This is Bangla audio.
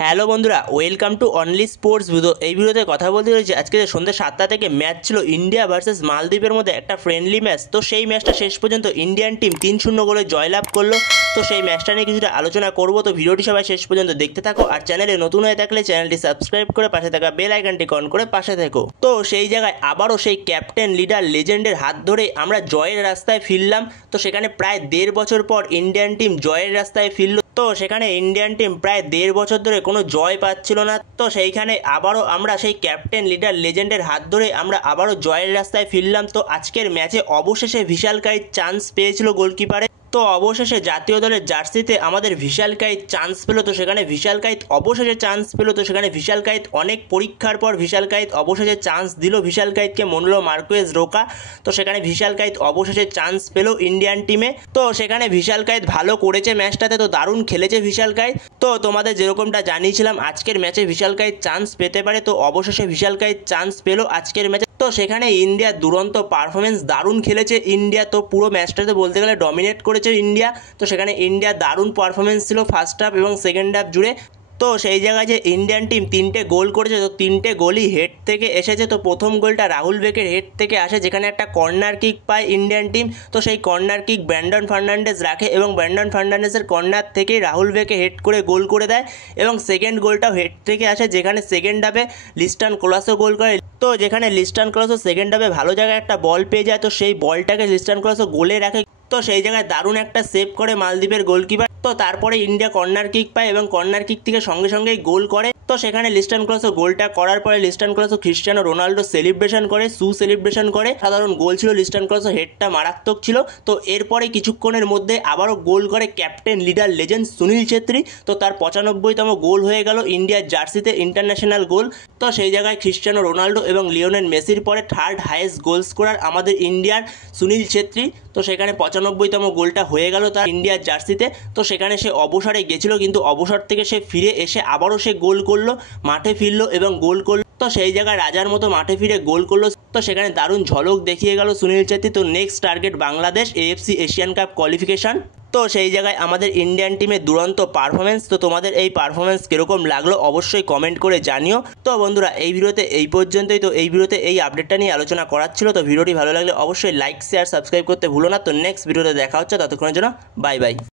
হ্যালো বন্ধুরা, welcome to only sports video. এই ভিডিওতে কথা বলতে রয়েছে আজকে যে সন্ধ্যে 7টা থেকে ম্যাচ ছিল ইন্ডিয়া ভার্সেস মালদ্বীপের মধ্যে একটা ফ্রেন্ডলি ম্যাচ। তো সেই ম্যাচটা শেষ পর্যন্ত ইন্ডিয়ান টিম 3-0 গোলে জয়লাভ করলো। তো সেই ম্যাচটা নিয়ে কিছুটা আলোচনা করবো। তো ভিডিওটি সবাই শেষ পর্যন্ত দেখতে থাকো, আর চ্যানেলে নতুন হয়ে থাকলে চ্যানেলটি সাবস্ক্রাইব করে পাশে থাকা বেল আইকনটি অন করে পাশে থেকো। তো সেই জায়গায় আবারও সেই ক্যাপ্টেন লিডার লেজেন্ডের হাত ধরে আমরা জয়ের রাস্তায় ফিরলাম। তো সেখানে প্রায় 1.5 বছর পর ইন্ডিয়ান টিম জয়ের রাস্তায় ফিরল। তো সেখানে ইন্ডিয়ান টিম প্রায় 1.5 বছর ধরে কোনো জয় পাচ্ছিল না। তো সেইখানে আবারও আমরা সেই ক্যাপ্টেন লিডার লেজেন্ডের হাত ধরে আমরা আবারও জয়ের রাস্তায় ফিরলাম। তো আজকের ম্যাচে অবশেষে ভিশাল কাইত চান্স পেয়েছিল গোলকিপারে। তো অবশেষে জাতীয় দলের জার্সিতে আমাদের ভিশাল কাইত চান্স পেল। তো সেখানে ভিশাল কাইত অবশেষে চান্স পেল। তো সেখানে ভিশাল কাইত অনেক পরীক্ষার পর ভিশাল কাইত অবশেষে চান্স দিল ভিশাল কাইতকে মনলো মার্কুয়েজ রোকা। তো সেখানে ভিশাল কাইত অবশেষে চান্স পেল ইন্ডিয়ান টিমে। তো সেখানে ভিশাল কাইত ভালো করেছে ম্যাচটাতে, তো দারুণ খেলেছে ভিশাল কাইত। তো তোমাদের যেরকমটা জানিয়েছিলাম আজকের ম্যাচে ভিশাল কাইত চান্স পেতে পারে, তো অবশেষে ভিশাল কাইত চান্স পেল আজকের ম্যাচে। তো সেখানে ইন্ডিয়ার দুরন্ত পারফরমেন্স, দারুণ খেলেছে ইন্ডিয়া। তো পুরো ম্যাচটাতে বলতে গেলে ডমিনেট করেছে ইন্ডিয়া। তো সেখানে ইন্ডিয়ার দারুণ পারফরমেন্স ছিল ফার্স্ট হাফ এবং সেকেন্ড হাফ জুড়ে। তো সেই জায়গায় যে ইন্ডিয়ান টিম 3টে গোল করেছে, তো 3টে গোলই হেড থেকে এসেছে। তো প্রথম গোলটা রাহুল বেকের হেড থেকে আসে, যেখানে একটা কর্নার কিক পায় ইন্ডিয়ান টিম। তো সেই কর্নার কিক ব্র্যান্ডন ফার্নান্ডেজ রাখে এবং ব্র্যান্ডন ফার্নান্ডেজের কর্নার থেকেই রাহুল বেকে হেড করে গোল করে দেয়। এবং সেকেন্ড গোলটাও হেড থেকে আসে, যেখানে সেকেন্ড হাফে লিস্টন কোলাসও গোল করে। তো যেখানে লিস্টন কোলাসও সেকেন্ড হাফে ভালো জায়গায় একটা বল পেয়ে যায়, তো সেই বলটাকে লিস্টন কোলাসও গোলে রাখে। তো সেই জায়গায় দারুণ একটা সেভ করে মালদ্বীপের গোলকিপার। তো তারপরে ইন্ডিয়া কর্নার কিক পায় এবং কর্নার কিক থেকে সঙ্গে সঙ্গেই গোল করে। তো সেখানে লিস্টন কোলাসও গোলটা করার পরে লিস্টন কোলাসও ক্রিস্টিয়ানো রোনাল্ডো সেলিব্রেশন করে, সেলিব্রেশন করে। সাধারণ গোল ছিল, লিস্টন কোলাসও হেডটা মারাত্মক ছিল। তো এরপরে কিছুক্ষণের মধ্যে আবারও গোল করে captain leader legend Sunil Chhetri. তো তার 95তম গোল হয়ে গেল ইন্ডিয়ার জার্সিতে, ইন্টারন্যাশনাল গোল। তো সেই জায়গায় ক্রিস্টিয়ানো রোনাল্ডো এবং লিওনেল মেসির পরে থার্ড হাইয়েস্ট গোল স্কোরার আমাদের ইন্ডিয়ার সুনীল ছেত্রী। তো সেখানে 95তম গোলটা হয়ে গেল তার ইন্ডিয়ার জার্সিতে। তো সেখানে সে অবসরে গেছিল, কিন্তু অবসর থেকে সে ফিরে এসে আবারও সে গোল করলো, মাঠে ফিরলো এবং গোল করলো। তো সেই জায়গায় রাজার মতো মাঠে ফিরে গোল করলো। তো সেখানে দারুণ ঝলক দেখিয়ে গেল সুনীল ছেত্রী। তো next target Bangladesh AFC Asian cup qualification. তো সেই জায়গায় আমাদের ইন্ডিয়ান টিমের দুরন্ত পারফরমেন্স। তো তোমাদের এই পারফরমেন্স কীরকম লাগলো অবশ্যই কমেন্ট করে জানিও। তো বন্ধুরা, এই ভিডিওতে এই পর্যন্তই। তো এই ভিডিওতে এই আপডেটটা নিয়ে আলোচনা করার ছিল। তো ভিডিওটি ভালো লাগলে অবশ্যই লাইক শেয়ার সাবস্ক্রাইব করতে ভুলো না। তো নেক্সট ভিডিওতে দেখা হচ্ছে, ততক্ষণের জন্য বাই বাই।